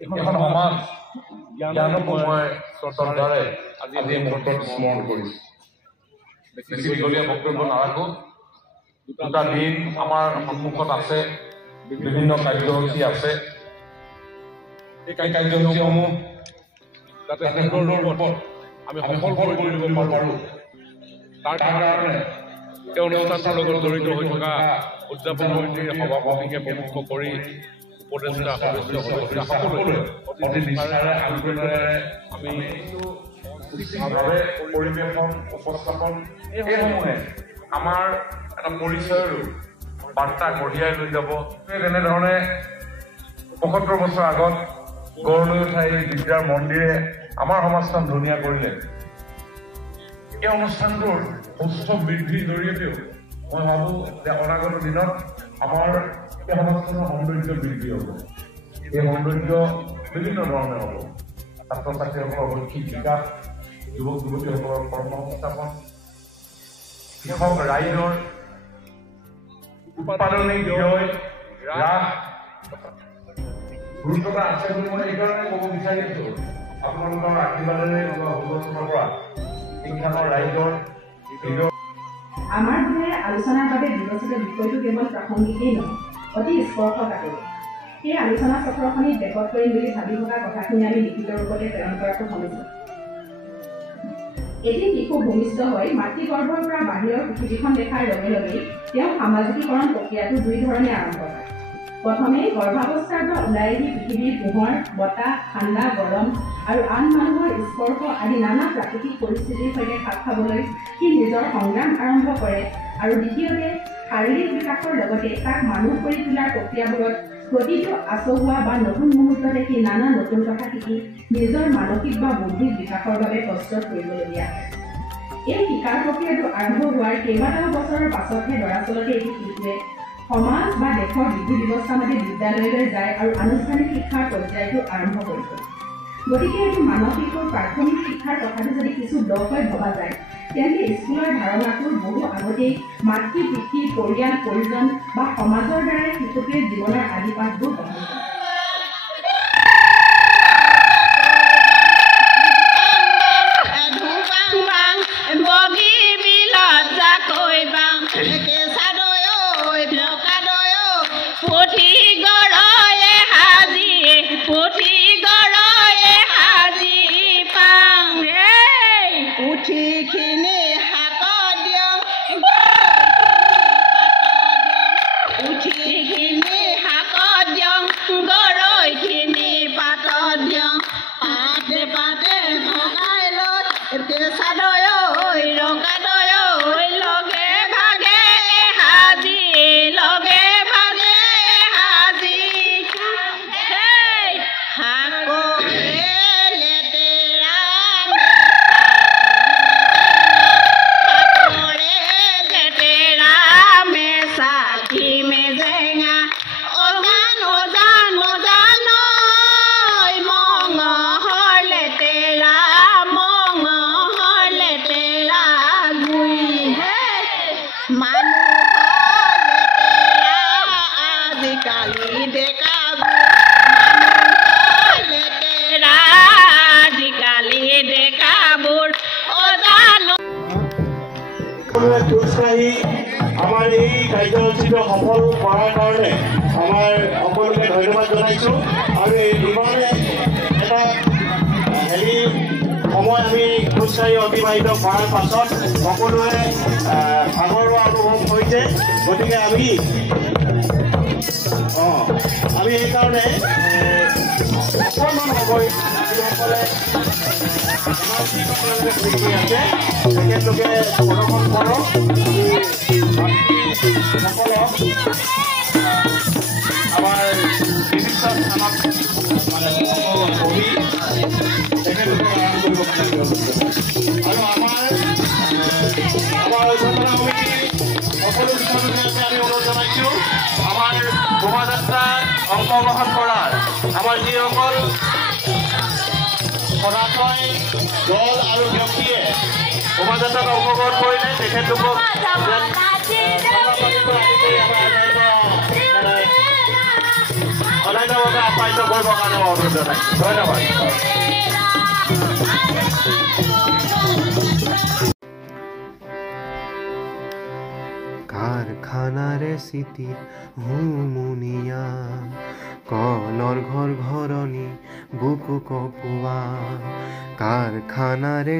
এখন সমাজ জ্ঞানময় শ্ৰদ্ধাৰে আজি এই মুহূৰ্তত স্মৰণ কৰিছোঁ। বেছি দীঘলীয়া বক্তব্য নাৰাখো। দুটা দিন আমাৰ সন্মুখত আছে, বিভিন্ন কাৰ্যসূচী আছে। এই কাৰ্যসূচীসমূহ যাতে সুন্দৰ ৰূপত আমি সফল কৰি দিব পাৰোঁ, তাৰ কাৰণে এই অনুষ্ঠানটোৰ লগত জড়িত হৈ থকা উদযাপন সমিতিৰ সভাপতিকে প্ৰমুখ কৰি উপদেষ্টা সদস্য সকলোৱে অতি নিষ্ঠাৰে আগ্ৰহেৰে আমি উচিতভাৱে পৰিৱেশন উপস্থাপন এইসমূহে আমাৰ এটা পৰিচয়ৰ বাৰ্তা কঢ়িয়াই লৈ যাব। তেনেধৰণে ৭৫ বছৰ আগত গঢ়লৈ উঠা এই বিদ্যাৰ মন্দিৰে আমাৰ সমাজখন ধুনীয়া কৰিলে। এই অনুষ্ঠানটোৰ সুস্থ বৃদ্ধিৰ জৰিয়তেও মই ভাবোঁ যে অনাগত দিনত আমাৰ এই সমাজখনৰ সৌন্দৰ্য বৃদ্ধি হ'ব। এই সৌন্দৰ্য বিভিন্ন ধৰণে হ'ব। ছাত্ৰ ছাত্ৰীসকলৰ শৈক্ষিক বিকাশ, যুৱক যুৱতীসকলৰ কৰ্মসংস্থাপন, কৃষক ৰাইজৰ উৎপাদনিক ব্যয় হ্ৰাস গুৰুত্বতা আছে বুলি মই এইকাৰণে ক'ব বিচাৰিছোঁ। আপোনালোকৰ আশীৰ্বাদেৰে যোৱা ২ বছৰৰ পৰা শিক্ষানৰ ৰাইজৰ আমাৰ দৰে আলোচনাৰ বাবে বিবেচিত বিষয়টো কেৱল প্ৰাসংগিকেই নহয়, অতি স্পৰ্শকাতৰ। সেই আলোচনা চক্ৰখনিত ৰেকৰ্ড কৰিম বুলি ভাবি থকা কথাখিনি আমি লিখিত ৰূপতে প্ৰেৰণ কৰাটো ভাবিছোঁ। এটি শিশু ভূমিষ্ঠ হৈ মাতৃগৰ্ভৰ পৰা বাহিৰৰ পৃথিৱীখন দেখাৰ লগে লগেই তেওঁ সামাজিকীকৰণ প্ৰক্ৰিয়াটো ২ ধৰণে আৰম্ভ কৰে। প্ৰথমে গৰ্ভাৱস্থাৰ পৰা ওলাই আহি পৃথিৱীৰ পোহৰ, বতাহ, ঠাণ্ডা, গৰম আৰু আন মানুহৰ স্পৰ্শ আদি নানা প্ৰাকৃতিক পৰিস্থিতিৰ সৈতে খাপ খাবলৈ সি নিজৰ সংগ্ৰাম আৰম্ভ কৰে। আৰু দ্বিতীয়তে শাৰীৰিক বিকাশৰ লগতে তাক মানুহ কৰি তোলাৰ প্ৰক্ৰিয়াবোৰত প্ৰতিটো আচহুৱা বা নতুন মুহূৰ্ততে সি নানা নতুন কথা শিকি নিজৰ মানসিক বা বৌদ্ধিক বিকাশৰ বাবে কষ্টত কৰিবলগীয়া হয়। এই শিকাৰ প্ৰক্ৰিয়াটো আৰম্ভ হোৱাৰ কেইবাটাও বছৰৰ পাছতহে দৰাচলতে এটি শিশুৱে সমাজ বা দেশৰ বিধি ব্যৱস্থা মতে বিদ্যালয়লৈ যায় আৰু আনুষ্ঠানিক শিক্ষাৰ পৰ্যায়টো আৰম্ভ কৰিছিল। গতিকে এইটো মানসিক আৰু প্ৰাথমিক শিক্ষাৰ কথাটো যদি কিছু দ হৈ ভবা যায়, তেন্তে স্কুলৰ ধাৰণাটোৰ বহু আগতেই মাতৃ পিতৃ, পৰিয়াল, পৰিজন বা সমাজৰ দ্বাৰাই শিশুটিৰ জীৱনৰ আদি পাঠবোৰ গ্ৰহণ কৰে। আমাৰ এই কাৰ্যসূচীটো সফল কৰাৰ কাৰণে আমাৰ সকলোকে ধন্যবাদ জনাইছোঁ। আৰু ইমানে এটা সময় আমি খোজকাঢ়ি অতিবাহিত কৰাৰ পাছত সকলোৱে ভাগৰুৱা অনুভৱ হৈছে। গতিকে আমি সেইকাৰণে অকণমান সময় যিসকলে আছে তেখেতলোকে প্ৰদৰ্শন কৰক। সকলক আমাৰ বিভিন্ন স্থানত মানে বহি তেখেতলোকে আৰাম কৰিব পাৰিব। আৰু আমাৰ উদ্বোধন সমিতি সকলো শিক্ষানুষ্ঠানকে আমি অনুৰোধ জনাইছোঁ, আমাৰ শোভাযাত্ৰাত অংশগ্ৰহণ কৰাৰ আমাৰ যিসকল সদাশয় দল আৰু ব্যক্তিয়ে শোভাযাত্ৰাত অংশগ্ৰহণ কৰিলে তেখেতলোকক অন্যান্য মঞ্চৰ বাবে আপ্যায়িত কৰিবৰ কাৰণে অনুৰোধ জনাইছোঁ ধন্যবাদ কাৰখানাৰে সিটি হুমুনিয়া কলৰ ঘৰ ঘৰনি বুকু কপুয়া কাৰখানাৰে